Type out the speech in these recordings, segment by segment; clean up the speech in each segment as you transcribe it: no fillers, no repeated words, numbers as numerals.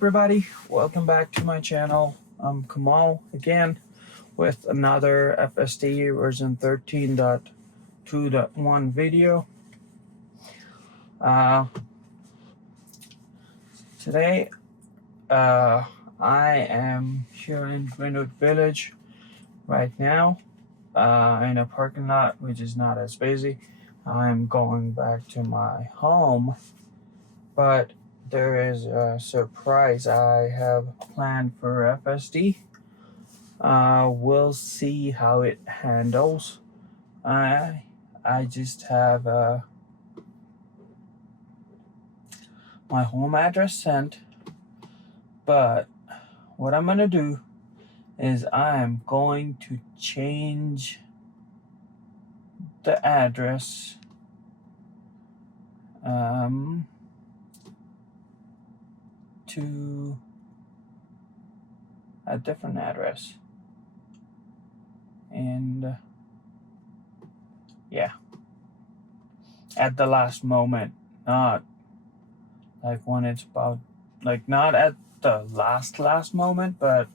everybody, welcome back to my channel. I'm Kamal again with another FSD version 13.2.1 video. Today I am here in Greenwood Village right now in a parking lot which is not as busy. I'm going back to my home, but there is a surprise I have planned for FSD. We'll see how it handles. I just have my home address sent, but what I'm gonna do is I am going to change the address to a different address, and yeah, at the last moment, not like when it's about, like not at the last moment, but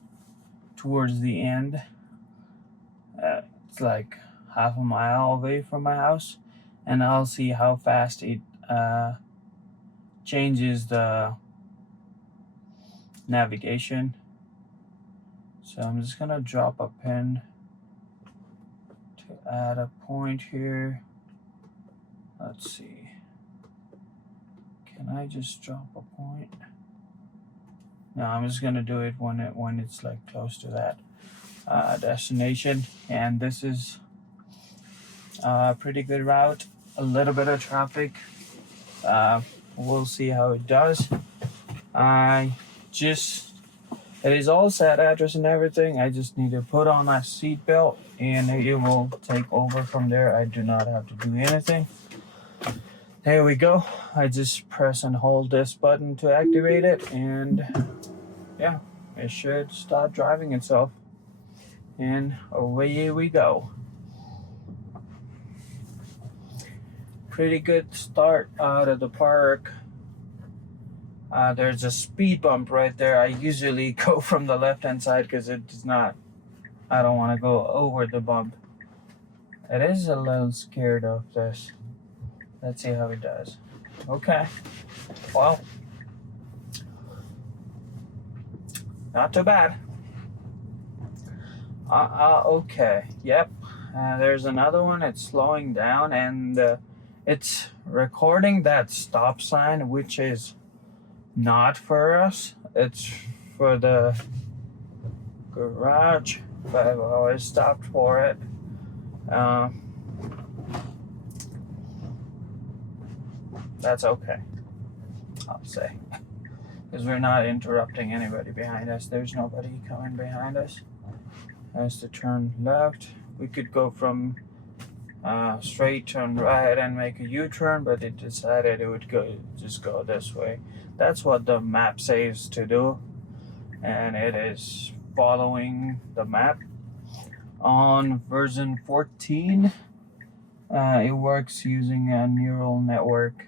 towards the end. It's like half a mile away from my house, and I'll see how fast it changes the navigation. So I'm just gonna drop a pin to add a point here. Let's see, can I just drop a point? No, I'm just gonna do it when it's like close to that destination. And this is a pretty good route, a little bit of traffic. We'll see how it does. It is all set, address and everything. I just need to put on my seatbelt and it will take over from there. I do not have to do anything. There we go. I just press and hold this button to activate it, and yeah, it should start driving itself. And away we go. Pretty good start out of the park. There's a speed bump right there. I usually go from the left hand side because it does not, I don't want to go over the bump. It is a little scared of this. Let's see how it does. Okay, well, not too bad. Okay, yep. There's another one. It's slowing down, and it's recording that stop sign, which is not for us. It's for the garage, but I've always stopped for it. That's okay, I'll say, because we're not interrupting anybody behind us. There's nobody coming behind us. Has to turn left. We could go from straight, turn right, and make a U-turn, but it decided it would just go this way. That's what the map says to do, and it is following the map. On version 14, it works using a neural network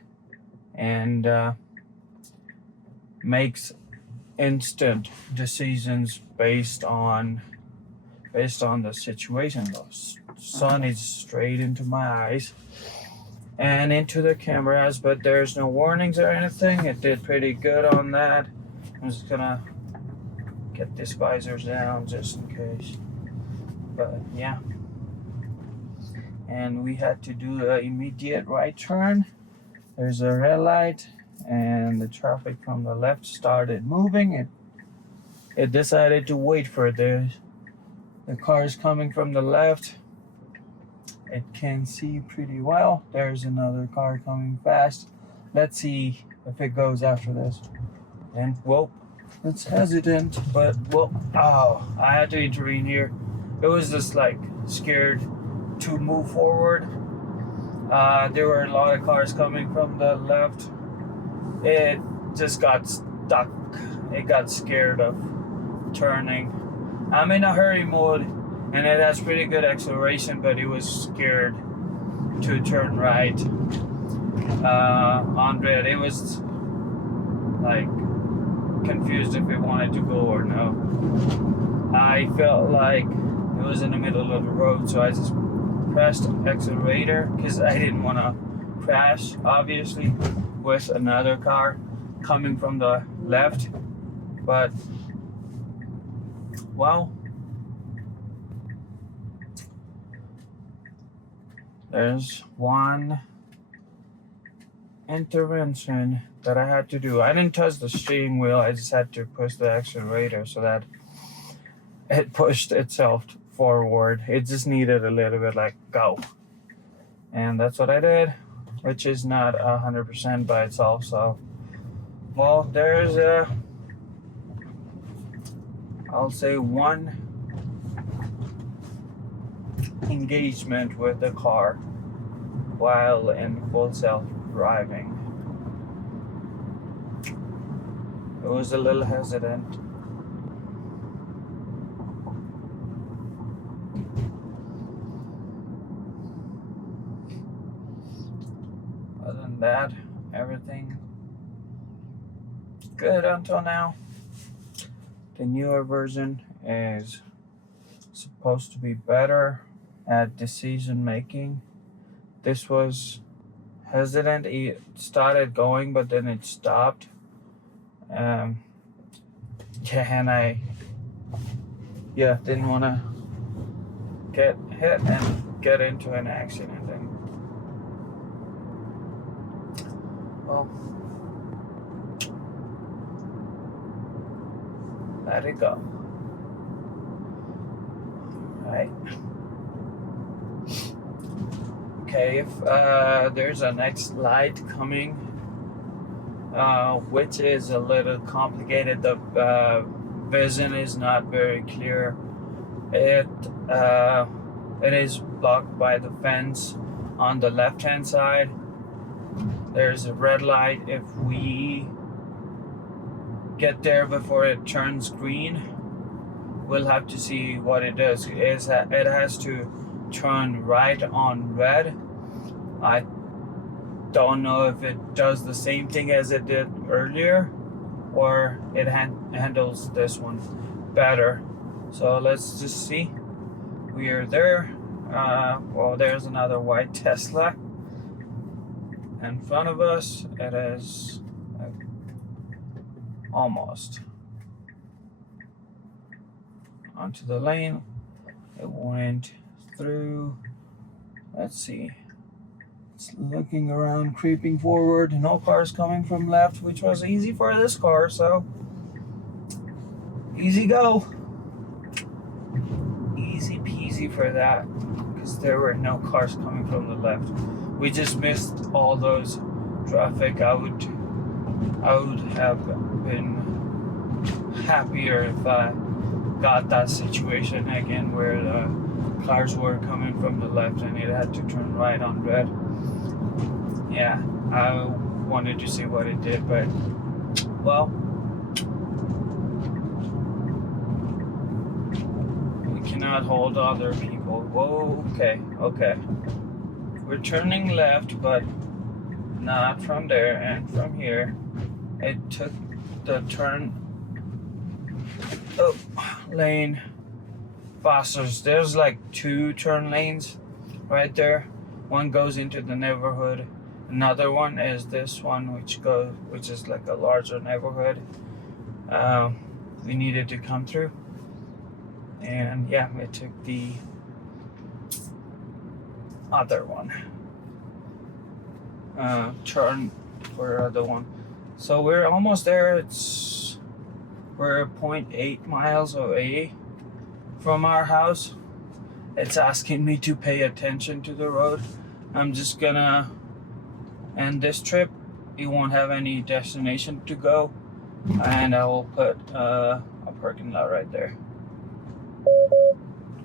and makes instant decisions based on the situation. The sun is straight into my eyes and into the cameras, but there's no warnings or anything. It did pretty good on that. I'm just gonna get these visors down just in case. But yeah, and we had to do an immediate right turn. There's a red light, and the traffic from the left started moving. It decided to wait for the cars coming from the left. It can see pretty well. There's another car coming fast. Let's see if it goes after this. And well, it's hesitant, but well, I had to intervene here. It was just like scared to move forward. There were a lot of cars coming from the left. It just got stuck. It got scared of turning. I'm in a hurry mode, and it has pretty good acceleration, but it was scared to turn right on red. It was like confused if it wanted to go or no. I felt like it was in the middle of the road, so I just pressed accelerator because I didn't want to crash, obviously, with another car coming from the left. But, well, there's one intervention that I had to do. I didn't touch the steering wheel, I just had to push the accelerator so that it pushed itself forward. It just needed a little bit like go. And that's what I did, which is not 100% by itself. So, well, there's I'll say one engagement with the car while in full self-driving. It was a little hesitant. Other than that, everything good until now. The newer version is supposed to be better at decision making. This was hesitant. It started going, but then it stopped. And I didn't want to get hit and get into an accident. And well, let it go. Right. Okay, if there's a next light coming, which is a little complicated. The vision is not very clear. It is blocked by the fence on the left-hand side. There's a red light. If we get there before it turns green, we'll have to see what it does. It has to turn right on red. I don't know if it does the same thing as it did earlier, or it handles this one better. So let's just see. We are there. Well, there's another white Tesla in front of us. It is almost onto the lane. It went through. Let's see. It's looking around, creeping forward. No cars coming from left, which was easy for this car, so easy go. Easy peasy for that, because there were no cars coming from the left. We just missed all those traffic. I would have been happier if I got that situation again where the cars were coming from the left and it had to turn right on red. Yeah, I wanted to see what it did, but well, we cannot hold other people. Whoa, okay. We're turning left, but not from there and from here. It took the turn lane faster. There's like 2 turn lanes right there. One goes into the neighborhood. Another one is this one, which is like a larger neighborhood. We needed to come through, and yeah, it took the other one. Turn for the other one. So we're almost there. We're 0.8 miles away from our house. It's asking me to pay attention to the road. I'm just gonna end this trip. You won't have any destination to go, and I will put a parking lot right there.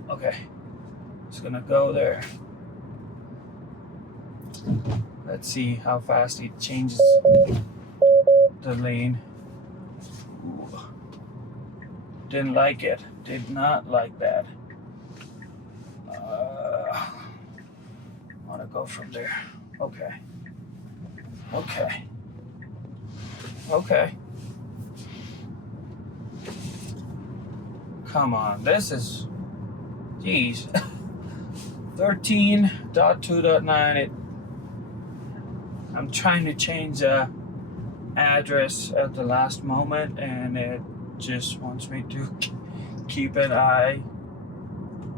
Okay, just gonna go there. Let's see how fast it changes the lane. Ooh. Didn't like it. Did not like that. I want to go from there. Okay. come on, this is, geez. 13.2.9. I'm trying to change the address at the last moment, and it just wants me to keep an eye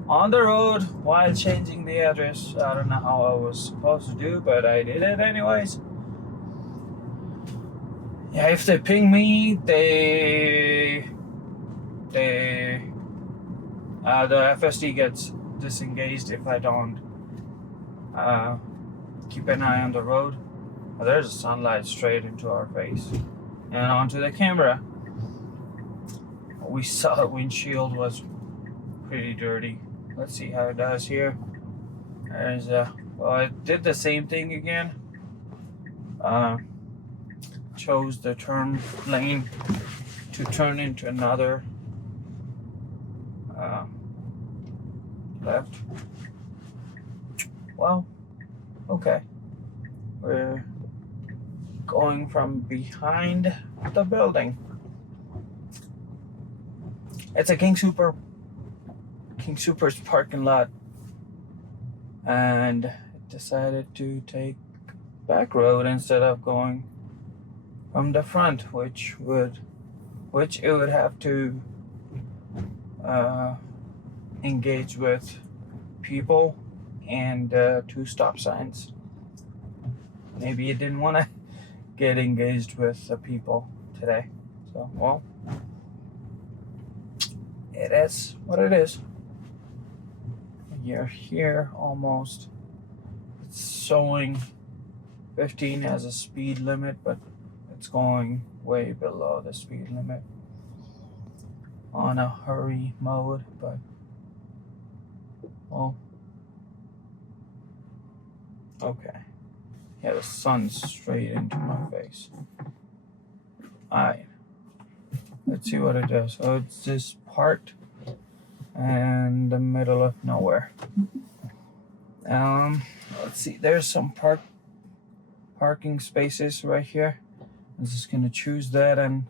on the road while changing the address. I don't know how I was supposed to do, but I did it anyways. Yeah, if they ping me, the FSD gets disengaged if I don't keep an eye on the road. Oh, there's sunlight straight into our face and onto the camera. We saw the windshield was pretty dirty. Let's see how it does here. There's well, I did the same thing again. Chose the turn lane to turn into another left. Well, okay. We're going from behind the building. It's a King Super's parking lot, and it decided to take back road instead of going from the front, which it would have to engage with people and 2 stop signs. Maybe it didn't want to get engaged with the people today. So, well, it is what it is. You're here almost. It's showing 15 as a speed limit, but it's going way below the speed limit on a hurry mode. But, well, okay. Yeah, the sun's straight into my face. Alright. Let's see what it does. So it's just parked in the middle of nowhere. Let's see. There's some parking spaces right here. I'm just gonna choose that and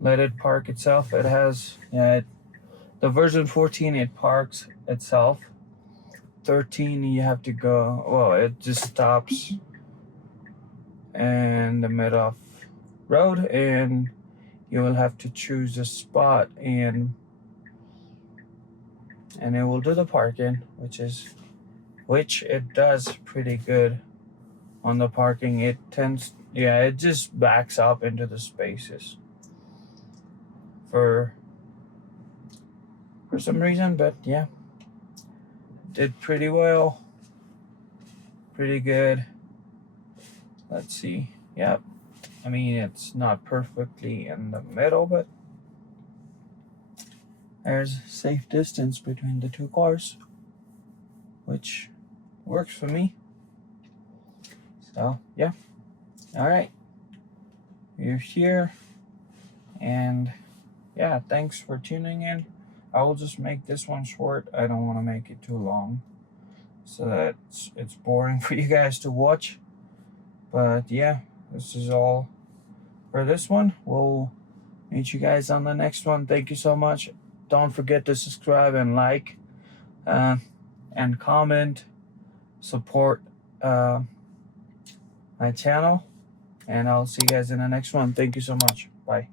let it park itself. It has the version 14. It parks itself. 13, you have to go. Well, it just stops in the middle of road, and you will have to choose a spot, and it will do the parking, which it does pretty good on the parking. It just backs up into the spaces for some reason, but yeah, did pretty well, pretty good. Let's see. Yep. I mean, it's not perfectly in the middle, but there's safe distance between the 2 cars, which works for me. So, yeah. All right. You're here. And, yeah, thanks for tuning in. I will just make this one short. I don't want to make it too long, so that it's boring for you guys to watch. But, yeah, this is all for this one. We'll meet you guys on the next one. Thank you so much. Don't forget to subscribe and like and comment, support my channel, and I'll see you guys in the next one. Thank you so much. Bye.